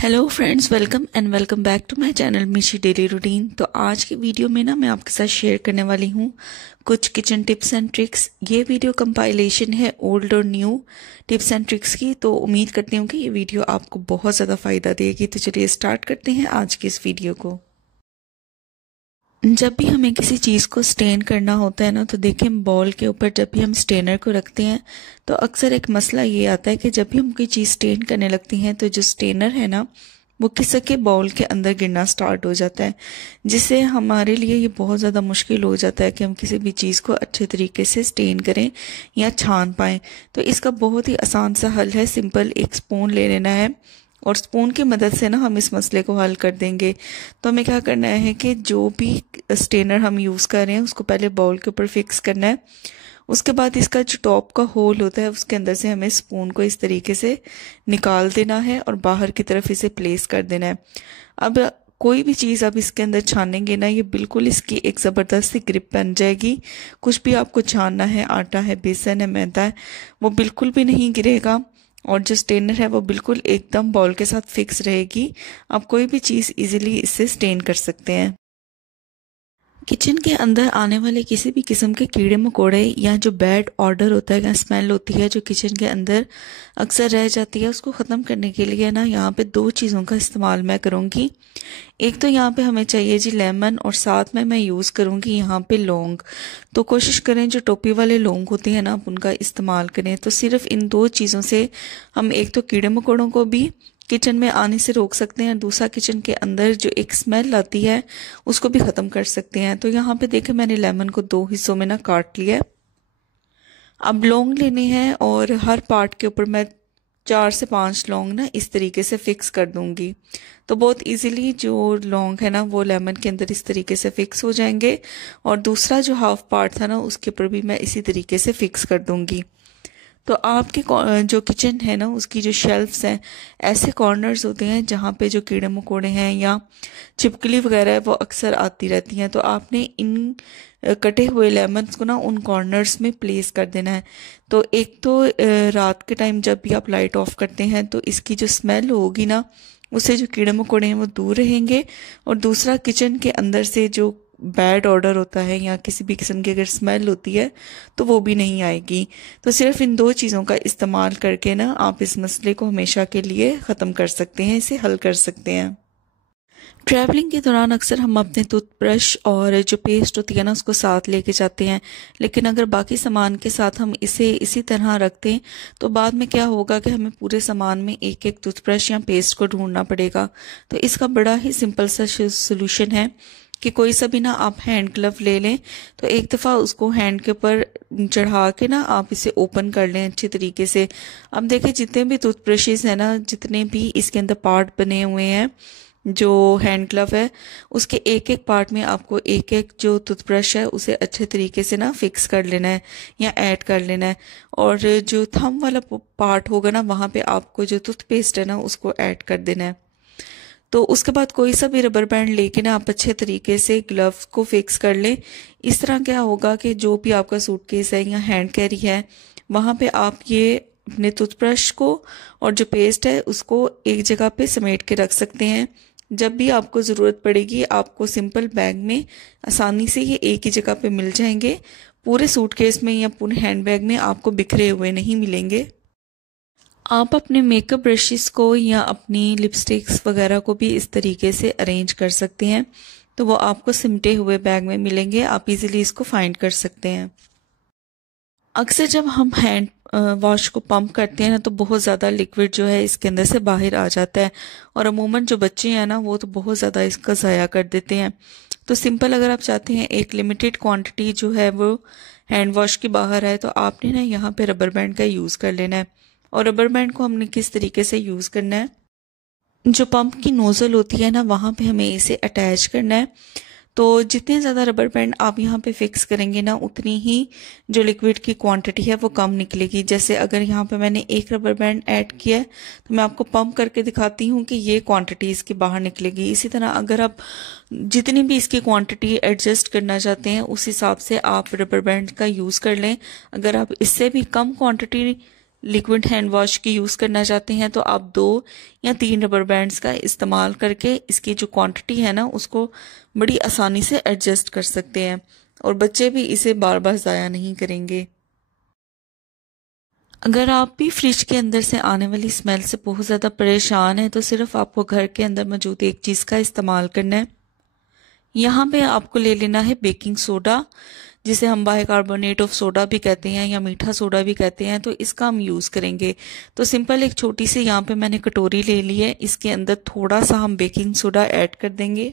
Hello friends, welcome back to my channel Mishi daily routine. तो आज की वीडियो में ना मैं आपके साथ शेयर करने वाली हूँ कुछ किचन टिप्स एंड ट्रिक्स। ये वीडियो कंपाइलेशन है ओल्ड और न्यू टिप्स एंड ट्रिक्स की। तो उम्मीद करती हूँ कि ये वीडियो आपको बहुत ज़्यादा फ़ायदा देगी। तो चलिए स्टार्ट करते हैं आज की इस वीडियो को। जब भी हमें किसी चीज़ को स्टेन करना होता है ना, तो देखिए हम बॉल के ऊपर जब भी हम स्टेनर को रखते हैं तो अक्सर एक मसला ये आता है कि जब भी हम कोई चीज़ स्टेन करने लगती हैं तो जो स्टेनर है ना वो किसी के बॉल के अंदर गिरना स्टार्ट हो जाता है, जिससे हमारे लिए ये बहुत ज़्यादा मुश्किल हो जाता है कि हम किसी भी चीज़ को अच्छे तरीके से स्टेन करें या छान पाएं। तो इसका बहुत ही आसान सा हल है, सिंपल एक स्पून ले लेना है और स्पून की मदद से ना हम इस मसले को हल कर देंगे। तो हमें क्या करना है कि जो भी स्टेनर हम यूज़ कर रहे हैं उसको पहले बाउल के ऊपर फिक्स करना है। उसके बाद इसका जो टॉप का होल होता है उसके अंदर से हमें स्पून को इस तरीके से निकाल देना है और बाहर की तरफ इसे प्लेस कर देना है। अब कोई भी चीज़ आप इसके अंदर छानेंगे ना, ये बिल्कुल इसकी एक ज़बरदस्त सी ग्रिप बन जाएगी। कुछ भी आपको छानना है, आटा है, बेसन है, मैदा है, वो बिल्कुल भी नहीं गिरेगा और जो स्टेनर है वो बिल्कुल एकदम बॉल के साथ फिक्स रहेगी। आप कोई भी चीज़ इजीली इससे स्टेन कर सकते हैं। किचन के अंदर आने वाले किसी भी किस्म के कीड़े मकोड़े या जो बैड ऑर्डर होता है या स्मेल होती है जो किचन के अंदर अक्सर रह जाती है, उसको ख़त्म करने के लिए ना यहाँ पे दो चीज़ों का इस्तेमाल मैं करूँगी। एक तो यहाँ पे हमें चाहिए जी लेमन, और साथ में मैं यूज़ करूँगी यहाँ पे लौंग। तो कोशिश करें जो टोपी वाले लौंग होते हैं ना आप उनका इस्तेमाल करें। तो सिर्फ इन दो चीज़ों से हम एक तो कीड़े मकोड़ों को भी किचन में आने से रोक सकते हैं, दूसरा किचन के अंदर जो एक स्मेल आती है उसको भी ख़त्म कर सकते हैं। तो यहाँ पे देखें मैंने लेमन को दो हिस्सों में ना काट लिया है। अब लौंग लेने हैं और हर पार्ट के ऊपर मैं 4 से 5 लौंग ना इस तरीके से फिक्स कर दूंगी। तो बहुत इजीली जो लौंग है ना वो लेमन के अंदर इस तरीके से फिक्स हो जाएंगे और दूसरा जो हाफ पार्ट था ना उसके ऊपर भी मैं इसी तरीके से फिक्स कर दूंगी। तो आपके जो किचन है ना उसकी जो शेल्फ्स हैं, ऐसे कॉर्नर्स होते हैं जहाँ पे जो कीड़े मकोड़े हैं या छिपकली वगैरह है वो अक्सर आती रहती हैं। तो आपने इन कटे हुए लेमन्स को ना उन कॉर्नर्स में प्लेस कर देना है। तो एक तो रात के टाइम जब भी आप लाइट ऑफ करते हैं तो इसकी जो स्मेल होगी ना उससे जो कीड़े मकोड़े हैं वो दूर रहेंगे, और दूसरा किचन के अंदर से जो बैड ऑर्डर होता है या किसी भी किस्म की अगर स्मेल होती है तो वो भी नहीं आएगी। तो सिर्फ इन दो चीज़ों का इस्तेमाल करके ना आप इस मसले को हमेशा के लिए ख़त्म कर सकते हैं, इसे हल कर सकते हैं। ट्रैवलिंग के दौरान अक्सर हम अपने टूथब्रश और जो पेस्ट होती है ना उसको साथ लेके जाते हैं, लेकिन अगर बाकी सामान के साथ हम इसे इसी तरह रखते हैं तो बाद में क्या होगा कि हमें पूरे सामान में एक एक टूथब्रश या पेस्ट को ढूंढना पड़ेगा। तो इसका बड़ा ही सिंपल सा सोल्यूशन है कि कोई सा भी ना आप हैंड ग्लव ले लें। तो एक दफ़ा उसको हैंड के ऊपर चढ़ा के ना आप इसे ओपन कर लें अच्छे तरीके से। अब देखें जितने भी टूथब्रशेस हैं ना, जितने भी इसके अंदर पार्ट बने हुए हैं जो हैंड ग्लव है, उसके एक एक पार्ट में आपको एक एक जो टूथब्रश है उसे अच्छे तरीके से ना फिक्स कर लेना है या ऐड कर लेना है। और जो थंब वाला पार्ट होगा ना वहाँ पे आपको जो टूथपेस्ट है ना उसको ऐड कर देना है। तो उसके बाद कोई सा भी रबर बैंड लेके ना आप अच्छे तरीके से ग्लव को फिक्स कर लें। इस तरह क्या होगा कि जो भी आपका सूटकेस है या हैंड कैरी है वहाँ पे आप ये अपने टूथब्रश को और जो पेस्ट है उसको एक जगह पे समेट के रख सकते हैं। जब भी आपको ज़रूरत पड़ेगी आपको सिंपल बैग में आसानी से ये एक ही जगह पे मिल जाएंगे। पूरे सूटकेस में या पूरे हैंड बैग में आपको बिखरे हुए नहीं मिलेंगे। आप अपने मेकअप ब्रशेस को या अपनी लिपस्टिक्स वगैरह को भी इस तरीके से अरेंज कर सकते हैं, तो वो आपको सिमटे हुए बैग में मिलेंगे, आप इजीली इसको फाइंड कर सकते हैं। अक्सर जब हम हैंड वॉश को पंप करते हैं ना तो बहुत ज़्यादा लिक्विड जो है इसके अंदर से बाहर आ जाता है, और अमूमन जो बच्चे हैं ना वो तो बहुत ज़्यादा इसका ज़ाया कर देते हैं। तो सिंपल अगर आप चाहते हैं एक लिमिटेड क्वांटिटी जो है वो हैंड वॉश की बाहर है तो आपने ना यहाँ पे रबर बैंड का यूज़ कर लेना है। और रबर बैंड को हमने किस तरीके से यूज़ करना है, जो पंप की नोज़ल होती है ना वहाँ पे हमें इसे अटैच करना है। तो जितने ज़्यादा रबर बैंड आप यहाँ पे फिक्स करेंगे ना उतनी ही जो लिक्विड की क्वांटिटी है वो कम निकलेगी। जैसे अगर यहाँ पे मैंने एक रबर बैंड ऐड किया है तो मैं आपको पंप करके दिखाती हूँ कि ये क्वांटिटी इसकी बाहर निकलेगी। इसी तरह अगर आप जितनी भी इसकी क्वांटिटी एडजस्ट करना चाहते हैं उस हिसाब से आप रबर बैंड का यूज़ कर लें। अगर आप इससे भी कम क्वांटिटी लिक्विड हैंड वॉश की यूज़ करना चाहते हैं तो आप 2 या 3 रबर बैंड्स का इस्तेमाल करके इसकी जो क्वांटिटी है ना उसको बड़ी आसानी से एडजस्ट कर सकते हैं, और बच्चे भी इसे बार बार ज़ाया नहीं करेंगे। अगर आप भी फ्रिज के अंदर से आने वाली स्मेल से बहुत ज़्यादा परेशान हैं तो सिर्फ आपको घर के अंदर मौजूद एक चीज़ का इस्तेमाल करना है। यहाँ पे आपको ले लेना है बेकिंग सोडा, जिसे हम बाइकार्बोनेट ऑफ सोडा भी कहते हैं या मीठा सोडा भी कहते हैं, तो इसका हम यूज़ करेंगे। तो सिंपल एक छोटी सी यहाँ पे मैंने कटोरी ले ली है, इसके अंदर थोड़ा सा हम बेकिंग सोडा ऐड कर देंगे।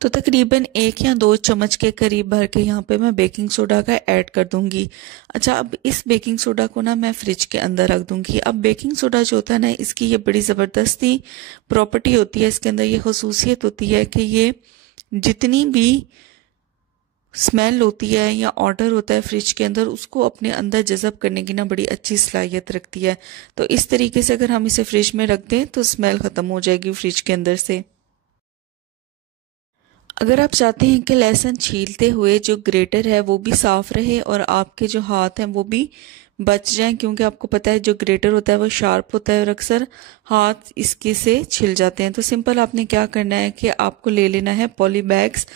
तो तकरीबन 1 या 2 चम्मच के करीब भर के यहाँ पे मैं बेकिंग सोडा का ऐड कर दूंगी। अच्छा, अब इस बेकिंग सोडा को ना मैं फ्रिज के अंदर रख दूंगी। अब बेकिंग सोडा जो होता है ना, इसकी ये बड़ी ज़बरदस्ती प्रॉपर्टी होती है, इसके अंदर ये खसूसियत होती है कि ये जितनी भी स्मेल होती है या ऑर्डर होता है फ्रिज के अंदर, उसको अपने अंदर जज़ब करने की ना बड़ी अच्छी सलाहियत रखती है। तो इस तरीके से अगर हम इसे फ्रिज में रख दें तो स्मेल ख़त्म हो जाएगी फ्रिज के अंदर से। अगर आप चाहते हैं कि लहसुन छीलते हुए जो ग्रेटर है वो भी साफ रहे और आपके जो हाथ हैं वो भी बच जाएं, क्योंकि आपको पता है जो ग्रेटर होता है वो शार्प होता है और अक्सर हाथ इसके से छिल जाते हैं, तो सिंपल आपने क्या करना है कि आपको ले लेना है पॉली बैग्स।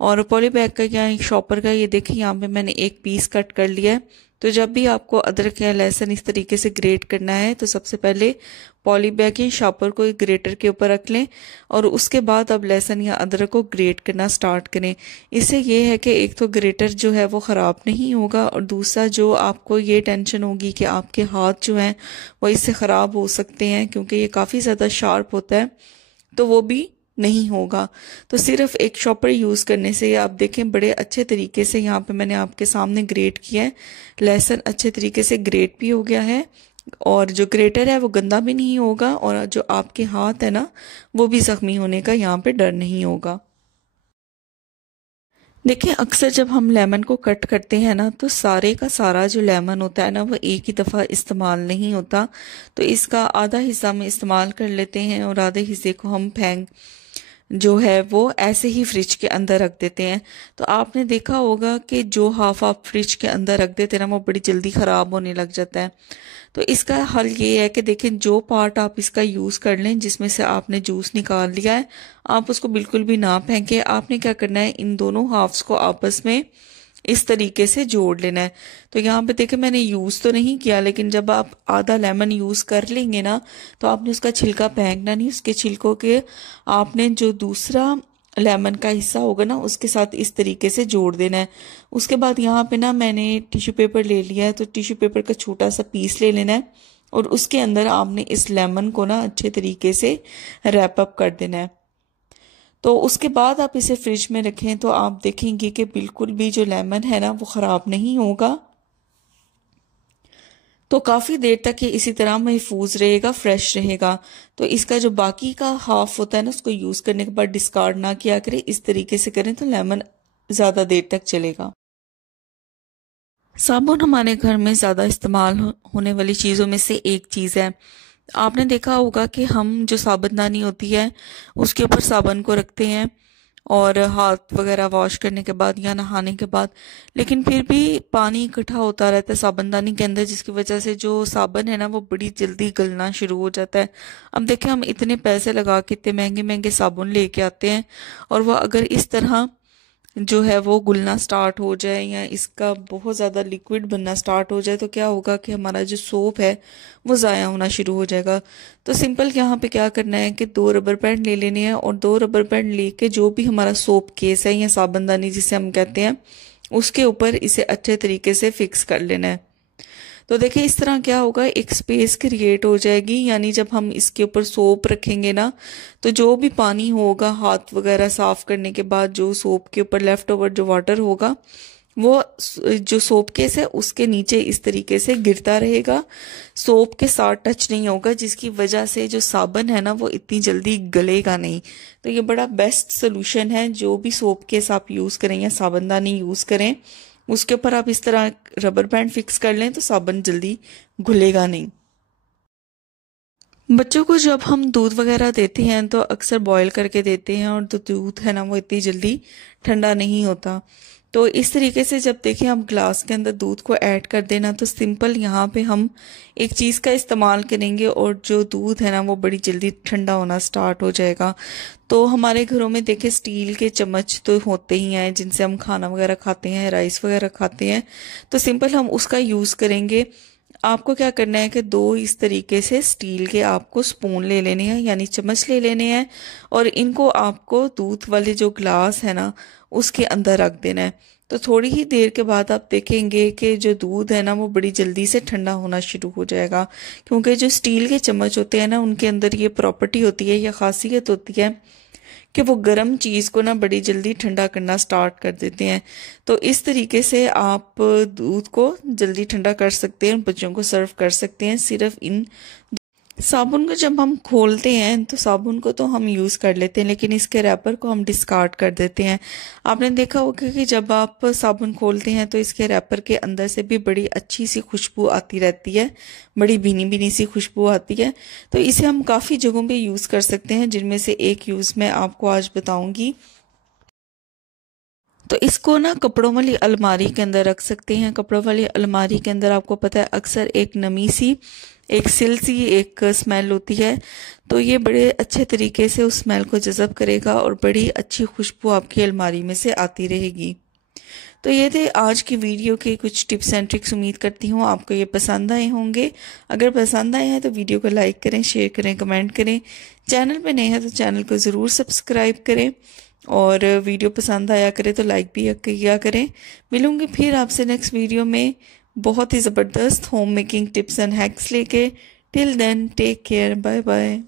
और पॉली बैग का या शॉपर का, ये देखिए यहाँ पे मैंने एक पीस कट कर लिया है। तो जब भी आपको अदरक या लहसुन इस तरीके से ग्रेट करना है तो सबसे पहले पॉली बैग या शॉपर को एक ग्रेटर के ऊपर रख लें और उसके बाद अब लहसुन या अदरक को ग्रेट करना स्टार्ट करें। इससे ये है कि एक तो ग्रेटर जो है वो ख़राब नहीं होगा और दूसरा जो आपको ये टेंशन होगी कि आपके हाथ जो हैं वो इससे ख़राब हो सकते हैं क्योंकि ये काफ़ी ज़्यादा शार्प होता है, तो वो भी नहीं होगा। तो सिर्फ एक शॉपर यूज़ करने से आप देखें बड़े अच्छे तरीके से यहाँ पे मैंने आपके सामने ग्रेट किया है। लहसुन अच्छे तरीके से ग्रेट भी हो गया है और जो ग्रेटर है वो गंदा भी नहीं होगा और जो आपके हाथ है ना वो भी ज़ख्मी होने का यहाँ पे डर नहीं होगा। देखिए, अक्सर जब हम लेमन को कट करते हैं ना तो सारे का सारा जो लेमन होता है ना वो एक ही दफ़ा इस्तेमाल नहीं होता, तो इसका आधा हिस्सा हम इस्तेमाल कर लेते हैं और आधे हिस्से को हम फेंक जो है वो ऐसे ही फ्रिज के अंदर रख देते हैं। तो आपने देखा होगा कि जो हाफ आप फ्रिज के अंदर रख देते हैं ना वो बड़ी जल्दी ख़राब होने लग जाता है। तो इसका हल ये है कि देखें, जो पार्ट आप इसका यूज़ कर लें जिसमें से आपने जूस निकाल लिया है, आप उसको बिल्कुल भी ना फेंकें। आपने क्या करना है, इन दोनों हाफ्स को आपस में इस तरीके से जोड़ लेना है। तो यहाँ पे देखें मैंने यूज़ तो नहीं किया, लेकिन जब आप आधा लेमन यूज़ कर लेंगे ना तो आपने उसका छिलका फेंकना नहीं, उसके छिलकों के आपने जो दूसरा लेमन का हिस्सा होगा ना उसके साथ इस तरीके से जोड़ देना है। उसके बाद यहाँ पे ना मैंने टिश्यू पेपर ले लिया है, तो टिश्यू पेपर का छोटा सा पीस ले लेना है और उसके अंदर आपने इस लेमन को ना अच्छे तरीके से रैप अप कर देना है। तो उसके बाद आप इसे फ्रिज में रखें तो आप देखेंगे कि बिल्कुल भी जो लेमन है ना वो ख़राब नहीं होगा, तो काफ़ी देर तक ये इसी तरह महफूज रहेगा, फ्रेश रहेगा। तो इसका जो बाकी का हाफ होता है ना उसको यूज़ करने के बाद डिस्कार्ड ना किया करें, इस तरीके से करें तो लेमन ज़्यादा देर तक चलेगा। साबुन हमारे घर में ज़्यादा इस्तेमाल होने वाली चीज़ों में से एक चीज़ है। आपने देखा होगा कि हम जो साबुनदानी होती है उसके ऊपर साबुन को रखते हैं और हाथ वगैरह वॉश करने के बाद या नहाने के बाद, लेकिन फिर भी पानी इकट्ठा होता रहता है साबुनदानी के अंदर, जिसकी वजह से जो साबुन है ना वो बड़ी जल्दी गलना शुरू हो जाता है। अब देखें, हम इतने पैसे लगा के इतने महंगे महंगे साबुन लेके आते हैं और वह अगर इस तरह जो है वो घुलना स्टार्ट हो जाए या इसका बहुत ज़्यादा लिक्विड बनना स्टार्ट हो जाए तो क्या होगा कि हमारा जो सोप है वो ज़ाया होना शुरू हो जाएगा। तो सिंपल यहाँ पे क्या करना है कि 2 रबर बैंड ले लेने हैं और 2 रबर बैंड लेके जो भी हमारा सोप केस है या साबुनदानी जिसे हम कहते हैं उसके ऊपर इसे अच्छे तरीके से फिक्स कर लेना है। तो देखिए इस तरह क्या होगा, एक स्पेस क्रिएट हो जाएगी, यानी जब हम इसके ऊपर सोप रखेंगे ना तो जो भी पानी होगा हाथ वगैरह साफ करने के बाद जो सोप के ऊपर लेफ्ट ओवर जो वाटर होगा वो जो सोप केस है उसके नीचे इस तरीके से गिरता रहेगा, सोप के साथ टच नहीं होगा, जिसकी वजह से जो साबुन है ना वो इतनी जल्दी गलेगा नहीं। तो ये बड़ा बेस्ट सोल्यूशन है, जो भी सोप केस आप यूज़ करें या साबुनदानी यूज़ करें उसके ऊपर आप इस तरह रबर बैंड फिक्स कर लें तो साबुन जल्दी घुलेगा नहीं। बच्चों को जब हम दूध वगैरह देते हैं तो अक्सर बॉईल करके देते हैं और जो दूध है ना वो इतनी जल्दी ठंडा नहीं होता, तो इस तरीके से जब देखें हम ग्लास के अंदर दूध को ऐड कर देना, तो सिंपल यहाँ पे हम एक चीज़ का इस्तेमाल करेंगे और जो दूध है ना वो बड़ी जल्दी ठंडा होना स्टार्ट हो जाएगा। तो हमारे घरों में देखें स्टील के चम्मच तो होते ही हैं जिनसे हम खाना वगैरह खाते हैं, राइस वगैरह खाते हैं, तो सिंपल हम उसका यूज़ करेंगे। आपको क्या करना है कि दो इस तरीके से स्टील के आपको स्पून ले लेने हैं, यानी चम्मच ले लेने हैं, और इनको आपको दूध वाले जो ग्लास है ना उसके अंदर रख देना है। तो थोड़ी ही देर के बाद आप देखेंगे कि जो दूध है ना वो बड़ी जल्दी से ठंडा होना शुरू हो जाएगा, क्योंकि जो स्टील के चम्मच होते हैं ना उनके अंदर ये प्रॉपर्टी होती है, ये खासियत होती है कि वो गर्म चीज़ को ना बड़ी जल्दी ठंडा करना स्टार्ट कर देते हैं। तो इस तरीके से आप दूध को जल्दी ठंडा कर सकते हैं, बच्चों को सर्व कर सकते हैं। सिर्फ इन साबुन को जब हम खोलते हैं तो साबुन को तो हम यूज़ कर लेते हैं, लेकिन इसके रैपर को हम डिस्कार्ड कर देते हैं। आपने देखा होगा कि जब आप साबुन खोलते हैं तो इसके रैपर के अंदर से भी बड़ी अच्छी सी खुशबू आती रहती है, बड़ी भीनी भीनी सी खुशबू आती है। तो इसे हम काफ़ी जगहों पे यूज़ कर सकते हैं, जिनमें से एक यूज़ मैं आपको आज बताऊँगी। तो इसको ना कपड़ों वाली अलमारी के अंदर रख सकते हैं। कपड़ों वाली अलमारी के अंदर आपको पता है अक्सर एक नमी सी, एक सिल सी एक स्मेल होती है, तो ये बड़े अच्छे तरीके से उस स्मेल को जज़ब करेगा और बड़ी अच्छी खुशबू आपकी अलमारी में से आती रहेगी। तो ये थे आज की वीडियो के कुछ टिप्स एंड ट्रिक्स। उम्मीद करती हूँ आपको ये पसंद आए होंगे। अगर पसंद आए हैं तो वीडियो को लाइक करें, शेयर करें, कमेंट करें। चैनल पे नए हैं तो चैनल को ज़रूर सब्सक्राइब करें, और वीडियो पसंद आया करे तो लाइक भी किया करें। मिलूंगी फिर आपसे नेक्स्ट वीडियो में बहुत ही ज़बरदस्त home making tips and hacks लेके। Till then take care, bye bye.